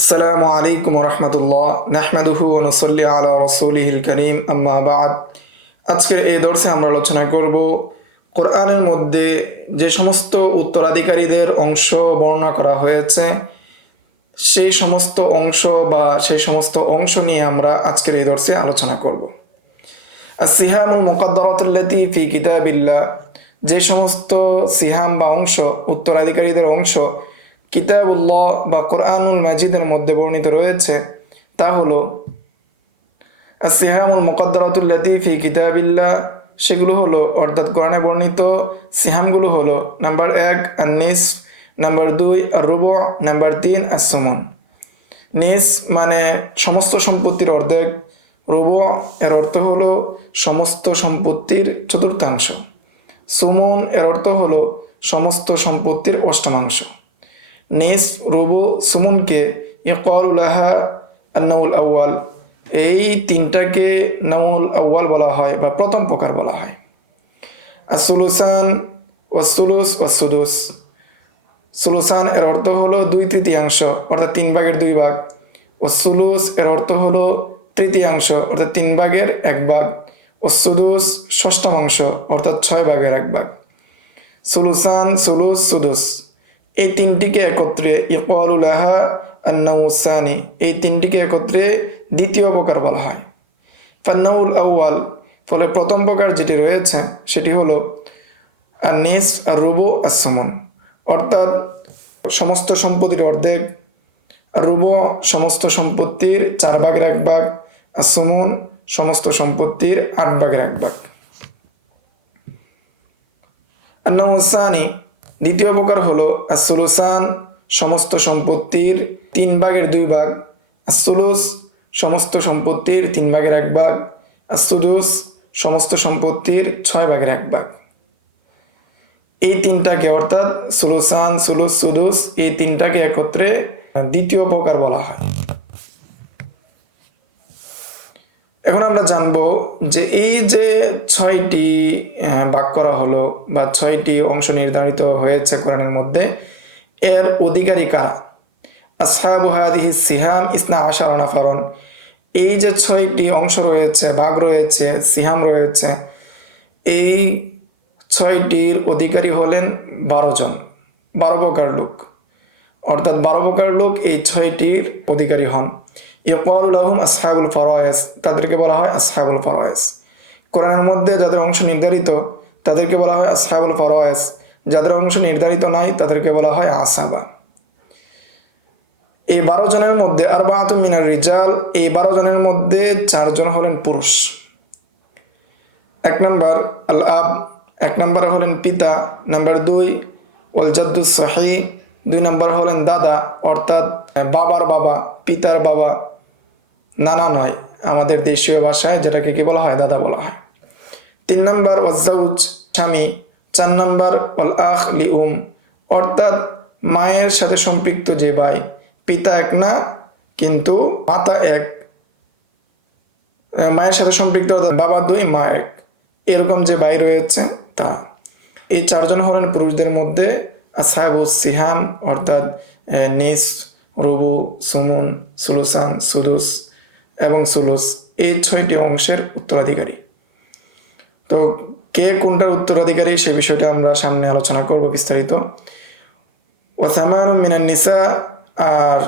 আসসালামু আলাইকুম রহমতুল্লাহ নাহমাদুহু ওয়া নুসাল্লি আলা রাসূলিহিল কারীম আম্মা বা'দ। আজকের এই দর্শে আমরা আলোচনা করব কোরআনের মধ্যে যে সমস্ত উত্তরাধিকারীদের অংশ বর্ণনা করা হয়েছে সেই সমস্ত অংশ বা সেই সমস্ত অংশ নিয়ে আমরা আজকের এই দর্শে আলোচনা করব। আসিহামুল মুকাদ্দারাতুল্লাতী ফি কিতাবিল্লাহ, যে সমস্ত সিহাম বা অংশ উত্তরাধিকারীদের অংশ কিতাবুল্লাহ বা কোরআনুল মাজিদের মধ্যে বর্ণিত রয়েছে তা হলো আসিহামুল মুকাদ্দারাতুল্লাতী ফি কিতাবিল্লাহ, সেগুলো হলো অর্থাৎ কোরআনে বর্ণিত সিহামগুলো হলো নাম্বার 1 আন-নিস, নাম্বার 2 আর-রুবু, নাম্বার 3 আস-সুমুন। নিস মানে সমস্ত সম্পত্তির অর্ধেক, রুবু এর অর্থ হলো সমস্ত সম্পত্তির চতুর্থাংশ, সুমুন এর অর্থ হলো সমস্ত সম্পত্তির অষ্টমাংশ। নিস, রুবু, সুমুনকে ইয়কালু লাহা আন-নাউল আউয়াল, এই তিনটাকে নাউল আউয়াল বলা হয় বা প্রথম প্রকার বলা হয়। আর-সুলুসান ওয়াস-সুলুস ওয়াস-সুদুস, সুলুসান এর অর্থ হলো 2/3 অর্থাৎ 3 ভাগের 2 ভাগ, ওয়াস-সুলুস এর অর্থ হলো তৃতীয়াংশ অর্থাৎ 3 ভাগের 1 ভাগ, ওয়াস-সুদুস ষষ্ঠাংশ অর্থাৎ 6 ভাগের 1 ভাগ। সুলুসান, সুলুস, সুদুস এই তিনটিকে একত্রে ইয়কালু লাহা আন-নাউস সানি, এই তিনটিকে একত্রে দ্বিতীয় প্রকার বলা হয়। ফান-নাউল আউয়াল, ফলে প্রথম প্রকার যেটি রয়েছে সেটি হলো আর-নিস, আর-রুবু, আর-সুমুন, অর্থাৎ সমস্ত সম্পত্তির অর্ধেক, আর-রুবু সমস্ত সম্পত্তির 4 ভাগের 1 ভাগ, আর-সুমুন সমস্ত সম্পত্তির 8 ভাগের 1 ভাগ। আর-নাউস সানি দ্বিতীয় প্রকার হলো আর-সুলুসান সমস্ত সম্পত্তির 3 ভাগের 2 ভাগ, আর-সুলুস সমস্ত সম্পত্তির 3 ভাগের 1 ভাগ, আর-সুদুস সমস্ত সম্পত্তির 6 ভাগের 1 ভাগ। এই তিনটাকে অর্থাৎ সুলুসান, সুলুস, সুদুস এই তিনটাকে একত্রে দ্বিতীয় প্রকার বলা হয়। এখন আমরা জানবো যে এই যে 6টি ভাগ করা হলো বা 6টি অংশ নির্ধারিত হয়েছে কোরআনের মধ্যে, এর অধিকারী কারা? আসহাবু হাদিহিস সিহাম ইসনা আশারা নাফারন, এই যে 6টি অংশ রয়েছে, ভাগ রয়েছে, সিহাম রয়েছে, এই 6টির অধিকারী হলেন 12 জন, 12 প্রকার লোক, অর্থাৎ 12 প্রকার লোক এই 6টির অধিকারী হন। ইয়কালু লাহুম আসহাবুল ফারায়েজ, তাদেরকে বলা হয় আসহাবুল ফারায়েজ। কোরআনের মধ্যে যাদের অংশ নির্ধারিত তাদেরকে বলা হয় আসহাবুল ফারায়েজ, যাদের অংশ নির্ধারিত নাই তাদেরকে বলা হয় আসাবা। এই 12 জনের মধ্যে আরবাআতুম মিনার রিজাল, এই 12 জনের মধ্যে 4 জন হলেন পুরুষ। 1 নম্বর আল আব, 1 নম্বরে হলেন পিতা, নাম্বার 2 ওয়াল জাদ্দুস সহি, 2 নম্বর হলেন দাদা অর্থাৎ বাবার বাবা, পিতার বাবা, নানা নয়, আমাদের দেশীয় ভাষায় যেটাকে কি বলা হয়, দাদা বলা হয়। 3 নম্বর ওয়াজ্জাউজ, স্বামী। 4 নম্বর ওয়াল আখ লি উম, অর্থাৎ মায়ের সাথে সম্পৃক্ত যে ভাই, পিতা এক না কিন্তু মাতা এক, মায়ের সাথে সম্পৃক্ত বাবা 2 মা 1, এরকম যে ভাই রয়েছে তা। এই 4 জন হলেন পুরুষদের মধ্যে আসহাবুস সিহাম অর্থাৎ নিস, রুবু, সুমুন, সুলুসান, সুদুস এবং সুলুস এই 6টি অংশের উত্তরাধিকারী। তো কে কোনটার উত্তরাধিকারী সে বিষয়টা আমরা সামনে আলোচনা করব বিস্তারিত। ওয়া সামানু মিনান নিসা, আর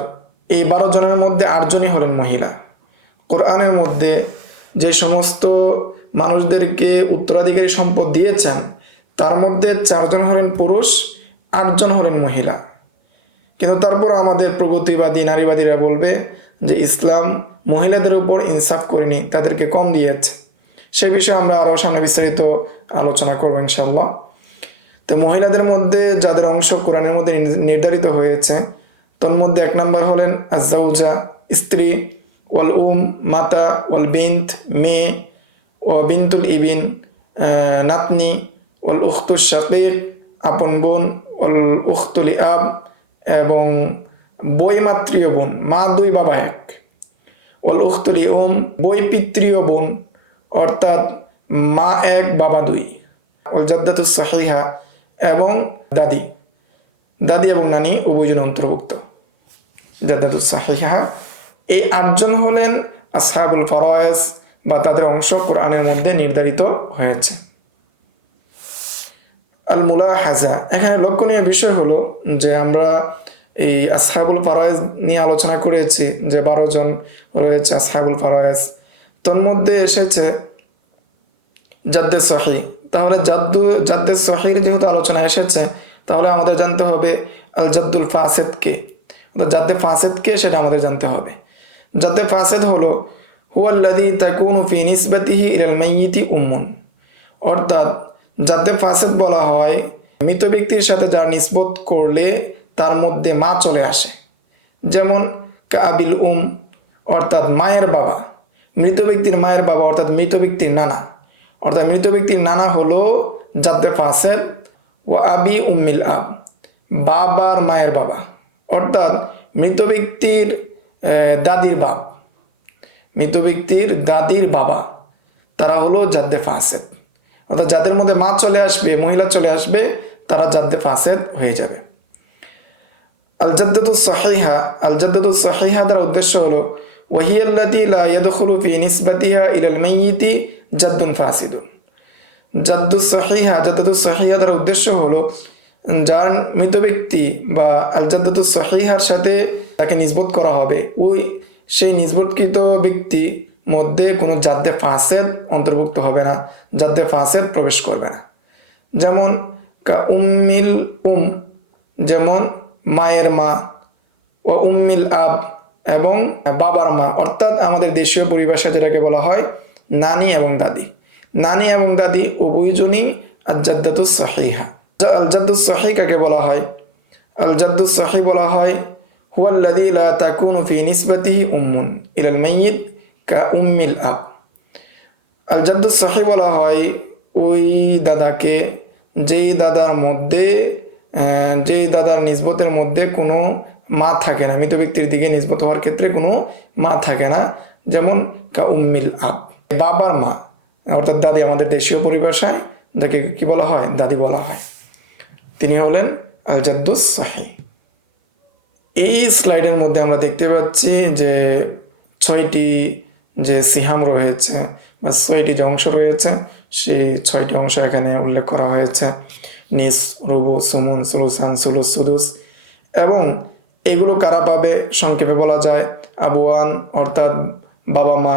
এই 12 জনের মধ্যে 8 জনই হলেন মহিলা। কোরআনের মধ্যে যে সমস্ত মানুষদেরকে উত্তরাধিকারী সম্পদ দিয়েছেন তার মধ্যে 4 জন হলেন পুরুষ, 8 জন হলেন মহিলা। কিন্তু তারপর আমাদের প্রগতিবাদী নারীবাদীরা বলবে যে ইসলাম মহিলাদের উপর ইনসাফ করেনি, তাদেরকে কম দিয়েছে। সেই বিষয়ে আমরা আরও সামনে বিস্তারিত আলোচনা করব ইনশাল্লাহ। তো মহিলাদের মধ্যে যাদের অংশ কোরআনের মধ্যে নির্ধারিত হয়েছে তার মধ্যে 1 নম্বর হলেন আজ-জাওজা স্ত্রী, ওয়াল উম মাতা, ওয়াল বিন্ত মেয়ে, ও বিনতুল ইবিন নাতনি, ওয়াল উখতুশ শাকীক আপন বোন, ওয়াল উখতুল আব এবং বৈমাত্রীয় বোন, মা 2 বাবা 1, ওয়াল উখতুল উম বৈপিত্রীয় বোন অর্থাৎ মা 1 বাবা 2, ওয়াল জাদ্দাতুস সহিহা এবং দাদি, দাদি এবং নানি উভয়জন অন্তর্ভুক্ত। জাদ্দাতুস সাহিহা। এই 8জন হলেন আসহাবুল ফারায়েজ বা তাদের অংশ কোরআনের মধ্যে নির্ধারিত হয়েছে। আল মুলাহাজা, এখানে লক্ষণীয় বিষয় হলো যে আমরা এই আসহাবুল ফারায়েজ নিয়ে আলোচনা করেছি যে 12 জন রয়েছে আসহাবুল ফারায়েজ, তোর মধ্যে এসেছে জাদ্দে সহি। তাহলে জাদ্দে সহির যেহেতু আলোচনা এসেছে, তাহলে আমাদের জানতে হবে আল জাদ্দুল ফাসেদ কে, জাদ্দে ফাসেদ কে সেটা আমাদের জানতে হবে। জাদ্দে ফাসেদ হলো হুয়াল্লাযী তাকুনু ফি নিসবাতিহি ইলাল মাইয়িতি উম্মুন, অর্থাৎ জাদ্দে ফাসেদ বলা হয় মৃত ব্যক্তির সাথে যার নিসবত করলে তার মধ্যে মা চলে আসে, যেমন কাবিল অর্থাৎ মায়ের বাবা, মৃত ব্যক্তির মায়ের বাবা অর্থাৎ মৃত ব্যক্তির নানা, অর্থাৎ মৃত ব্যক্তির নানা হলো জাদ্দে ফাসেদ। ও আবি উম্মিল আব, বাবার মায়ের বাবা, অর্থাৎ মৃত ব্যক্তির দাদির বাপ, মৃত ব্যক্তির দাদির বাবা, তারা হলো জাদ্দে ফাসেদ। অর্থাৎ যাদের মধ্যে মা চলে আসবে, মহিলা চলে আসবে, তারা জাদ্দে ফাসেদ হয়ে যাবে। আল জাদ্দাতুস সাহিহা, আল জাদ্দাতুস সাহিহা দ্বারা উদ্দেশ্য হলো ওয়াহিয়াল্লাতী লা ইয়াদখুলু ফি নিসবাতিহা ইলাল মাইয়িতি জাদ্দুন ফাসিদুন। জাদ্দুস সাহিহা, জাদ্দাতুস সাহিহা দ্বারা উদ্দেশ্য হলো যার মৃত ব্যক্তি বা আল জাদ্দাতুস সাহিহার সাথে তাকে নিসবত করা হবে, ওই সেই নিসবতকৃত ব্যক্তি মধ্যে কোনো জাদ্দে ফাসেদ অন্তর্ভুক্ত হবে না, জাদ্দে ফাসেদ প্রবেশ করবে না। যেমন কা উম্মিল যেমন মায়ের মা, ও উম্মিল আব এবং বাবার মা, অর্থাৎ আমাদের দেশীয় পরিভাষা যেটাকে বলা হয় নানি এবং দাদি। নানি এবং দাদি উভয়জনই আল জাদ্দাতুস সাহিহা। আল জাদ্দুস সহি কাকে বলা হয়? আল জাদ্দুস সহি বলা হয় হুয়াল্লাযী লা তাকুনু ফি নিসবাতিহি উম্মুন ইলাল মাইয়িত কা উম্মিল আব। আল জাদ্দুস সহি বলা হয় ওই দাদাকে যেই দাদার মধ্যে যেই দাদার নিসবতের মধ্যে কোনো মা থাকে না, মৃত ব্যক্তির দিকে নিসবত হওয়ার ক্ষেত্রে কোনো মা থাকে না, যেমন কা উম্মিল আব, বাবার মা অর্থাৎ দাদি, আমাদের দেশীয় পরিভাষায় যাকে কি বলা হয়? দাদি বলা হয়। তিনি হলেন আল জাদ্দুস সহি। এই স্লাইডের মধ্যে আমরা দেখতে পাচ্ছি যে 6টি যে সিহাম রয়েছে বা 6টি যে অংশ রয়েছে, সেই 6টি অংশ এখানে উল্লেখ করা হয়েছে: নিস, রুবু, সুমুন, সুলুসান, সুলুস, সুদুস। এবং এগুলো কারা পাবে সংক্ষেপে বলা যায় আবুয়ান অর্থাৎ বাবা মা,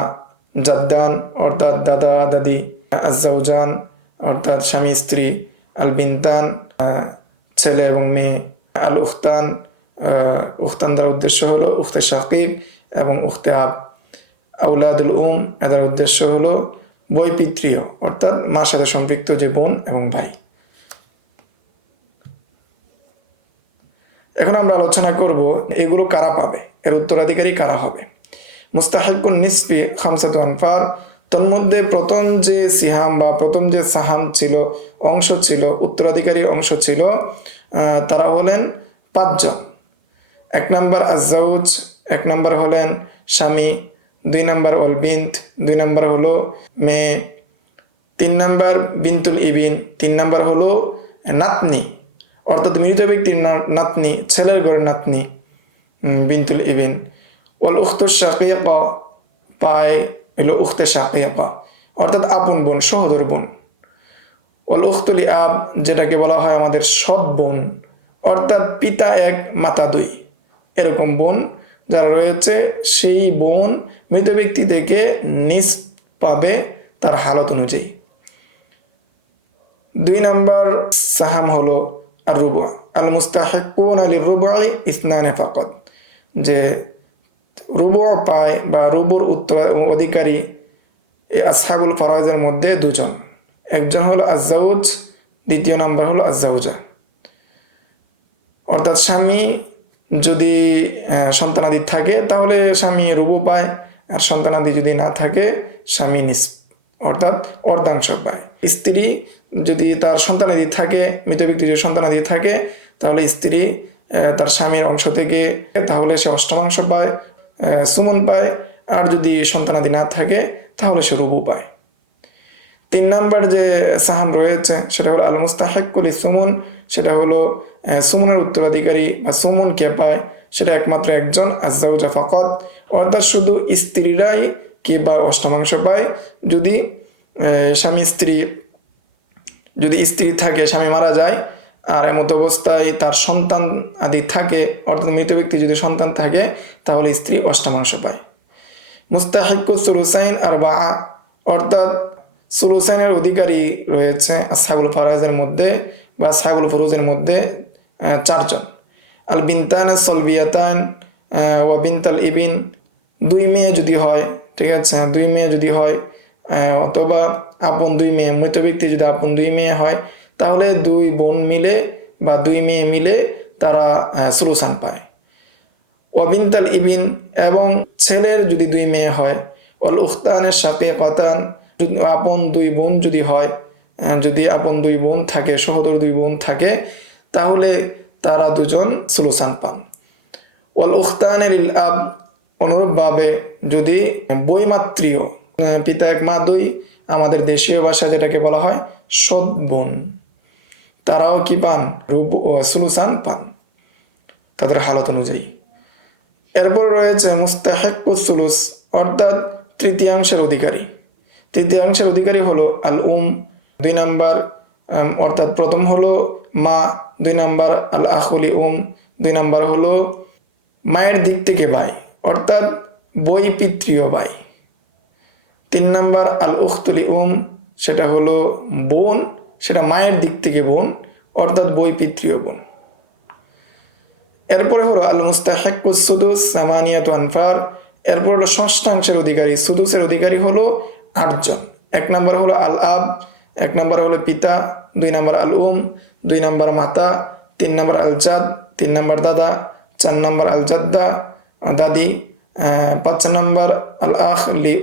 জাদ্দান অর্থাৎ দাদা দাদি, আজ্জাউজান অর্থাৎ স্বামী স্ত্রী, আল বিনতান ছেলে এবং মেয়ে, আল উখতান, উখতান দ্বারা উদ্দেশ্য হলো উখতে শাকিক এবং উখতে আব, আউলাদুল এদের উদ্দেশ্য হলো বৈপিত্রীয় অর্থাৎ মার সাথে সম্পৃক্ত যে বোন এবং ভাই। এখন আমরা আলোচনা করব এগুলো কারা পাবে, এর উত্তরাধিকারী কারা হবে। মুস্তাহিকুন নিসফি খামসাতু আনফার, তন্মধ্যে প্রথম যে সিহাম বা প্রথম যে সাহাম ছিল, অংশ ছিল, উত্তরাধিকারী অংশ ছিল, তারা হলেন 5 জন। 1 নম্বর আজ্জাউজ, 1 নম্বর হলেন স্বামী, 2 নম্বর ওয়াল বিন্ত, 2 নম্বর হলো মেয়ে, 3 নম্বর বিনতুল ইবিন, 3 নম্বর হলো নাতনি অর্থাৎ মৃত ব্যক্তির নাতনি, ছেলের ঘরের নাতনি, বিনতুল ইবিন। ওয়াল উখতুশ শাকিকা, পায় হলো উখতে শাকিকা অর্থাৎ আপন বোন, সহোদর বোন। ওয়াল উখতুল আব, যেটাকে বলা হয় আমাদের সৎ বোন অর্থাৎ পিতা 1 মাতা 2, এরকম বোন যারা রয়েছে, সেই বোন মৃত ব্যক্তি থেকে নিস পাবে তার হালত অনুযায়ী। 2 নম্বর সাহাম হলো আর রুবু। আল মুস্তাহিকুনা লিররুবুই ইসনানে ফাকাত, যে রুবু পায় বা রুবুর অধিকারী আসহাবুল ফারাইজের মধ্যে 2 জন, একজন হলো আজ্জাউজ, দ্বিতীয় নাম্বার হলো আজ্জাউজা। অর্থাৎ স্বামী যদি সন্তানাদি থাকে তাহলে স্বামী রুবু পায়, আর সন্তানাদি যদি না থাকে স্বামী নিস অর্থাৎ অর্ধাংশ পায়। স্ত্রী যদি তার সন্তানাদি থাকে, মৃত ব্যক্তি যদি সন্তানাদি থাকে, তাহলে স্ত্রী তার স্বামীর অংশ থেকে তাহলে সে অষ্টমাংশ পায়, সুমন পায়, আর যদি সন্তানাদি না থাকে তাহলে সে রুবু পায়। 3 নম্বর যে সাহাম রয়েছে সেটা হলো আল মুস্তাহিকুল সুমন, সেটা হলো সুমনের উত্তরাধিকারী বা সুমন কে পায়, সেটা একমাত্র একজন, আয-যাওজা ফাকাত, অর্থাৎ শুধু স্ত্রীরাই কিংবা অষ্টমাংশ পায়। যদি স্ত্রী থাকে, স্বামী মারা যায়, আর এমত অবস্থায় তার সন্তান আদি থাকে, অর্থাৎ মৃত ব্যক্তি যদি সন্তান থাকে, তাহলে স্ত্রী অষ্টমাংশ পায়। মুস্তাহিক্কু সুলুসাইন আরবাআ, অর্থাৎ সুলুসাইনের অধিকারী রয়েছে আসহাবুল ফারাইজের মধ্যে বা আসহাবুল ফুরুজের মধ্যে চারজন। আল বিনতান সলবিয়াতান ওয়া বিনতাল ইবিন, দুই মেয়ে যদি হয়, ঠিক আছে, দুই মেয়ে যদি হয়, অথবা আপন দুই মেয়ে, মৃত ব্যক্তি যদি আপন দুই মেয়ে হয়, তাহলে দুই বোন মিলে বা দুই মেয়ে মিলে তারা সুলুসান পায়। ওয়াবিনতাল ইবিন, এবং ছেলের যদি দুই মেয়ে হয়, ওয়াল উখতানের শাকিকাতান, আপন দুই বোন যদি হয়, যদি আপন দুই বোন থাকে, সহোদর দুই বোন থাকে, তাহলে তারা দুজন সুলুসান পান। ওয়াল উখতানের লিল আব, অনুরূপভাবে যদি বৈমাত্রীয়, পিতা এক মা দুই, আমাদের দেশীয় ভাষায় যেটাকে বলা হয় সৎ বোন, তারাও কি পান? সুলুসান পান তাদের হালত অনুযায়ী। এরপর রয়েছে মুস্তাহিক্কুস সুলুস, অর্থাৎ তৃতীয়াংশের অধিকারী। তৃতীয়াংশের অধিকারী হলো আল দুই নাম্বার, অর্থাৎ প্রথম হলো মা, দুই নাম্বার আল আখুলি দুই নাম্বার হলো মায়ের দিক থেকে ভাই, অর্থাৎ বই পিতৃয় ভাই। তিন নাম্বার আল উখতুলি সেটা হলো বোন, সেটা মায়ের দিক থেকে বোন, অর্থাৎ বই পিতৃয় বোন। এরপরে হলো আল মুস্তাহিক্কুস সুদুস সামানিয়াতু আনফার, এরপর হলো ষষ্ঠাংশের অধিকারী। সুদুসের অধিকারী হলো 8 জন। এক নাম্বার হলো আল আব, এক নাম্বার হলো পিতা, দুই নাম্বার আল দুই নাম্বার মাতা, তিন নাম্বার আল জাদ, তিন নাম্বার দাদা, চার নাম্বার আল জাদ্দা দাদি, 5 নাম্বার আল আখ লি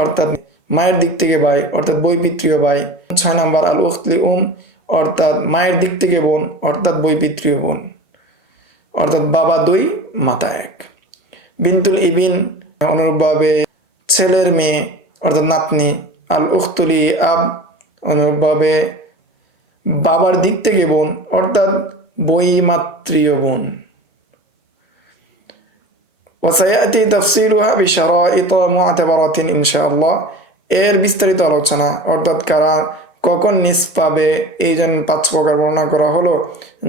অর্থাৎ মায়ের দিক থেকে ভাই, অর্থাৎ বই পিতৃয় ভাই। 6 নাম্বার আল উখত লি অর্থাৎ মায়ের দিক থেকে বোন, অর্থাৎ বই পিতৃয় বোন, অর্থাৎ বাবা 2 মাতা 1। বিনতুল ইবিন, অনুরূপভাবে ছেলের মেয়ে, অর্থাৎ নাতনি। আল উখতুলি আব, অনুরূপভাবে বাবার দিক থেকে বোন, অর্থাৎ বৈমাত্রীয় বোন। ওয়াসায়াতি তাফসিলুহা বিশারাইত মুআতাবারাতিন ইনশাআল্লাহ, এর বিস্তারিত আলোচনা, অর্থাৎ কারা কখন নিস পাবে, এই জন্য 5 প্রকার বর্ণনা করা হলো,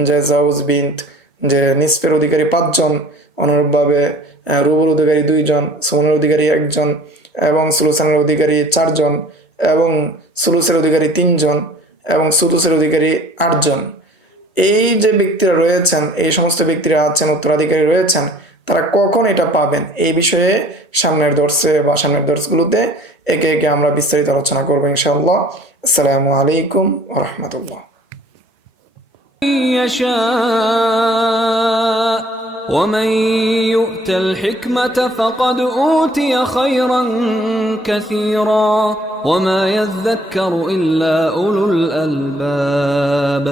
যে জাউজ বিন্ত, যে নিসফের অধিকারী 5 জন, অনুরূপভাবে রুবুর অধিকারী 2 জন, সুমনের অধিকারী 1 জন, এবং সুলুসানের অধিকারী 4 জন, এবং সুলুসের অধিকারী 3 জন, এবং সুদুসের অধিকারী 8 জন। এই যে ব্যক্তিরা রয়েছেন, এই সমস্ত ব্যক্তিরা আছেন, উত্তরাধিকারী রয়েছেন, তারা কখন এটা পাবেন, এই বিষয়ে সামনের দর্শে বা সামনের দর্শগুলোতে একে একে আমরা বিস্তারিত আলোচনা করবো ইনশাআল্লাহ। আসসালামু আলাইকুম ওয়া রাহমাতুল্লাহ। ومن يؤت الحكمة فقد أوتي خيرا كثيرا وما يذكر إلا أولو الألباب.